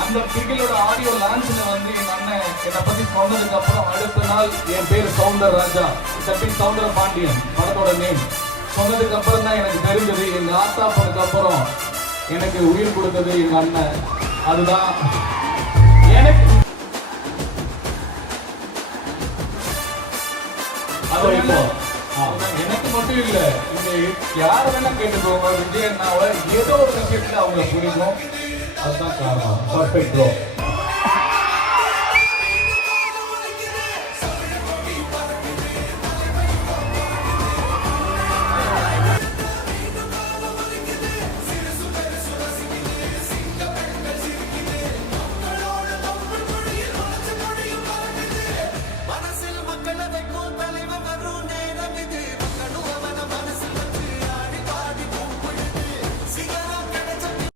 அந்த பிகிலோட ஆடியோ லான்ச்ல வந்து எங்க அண்ணன் என்னை பத்தி சொன்னதுக்கு அப்புறம் அடுத்த நாள் என் பேர் சவுந்தர் ராஜா, சவுந்தர பாண்டியன் படத்தோட நேம் சொன்னதுக்கு அப்புறம் தான் எனக்கு தெரிஞ்சது எங்க ஆத்தா படத்துக்கு அப்புறம் எனக்கு உயிர் கொடுத்தது எங்க அண்ணன். அதுதான் எனக்கு எனக்கு மட்டும் இல்ல, இங்க யார வேணா கேட்டுக்கோங்க, விஜய் அண்ணாவை ஏதோ ஒரு விஷயத்துல அவங்க பிடிக்கும். அதுதான் காரணம். Perfect bro.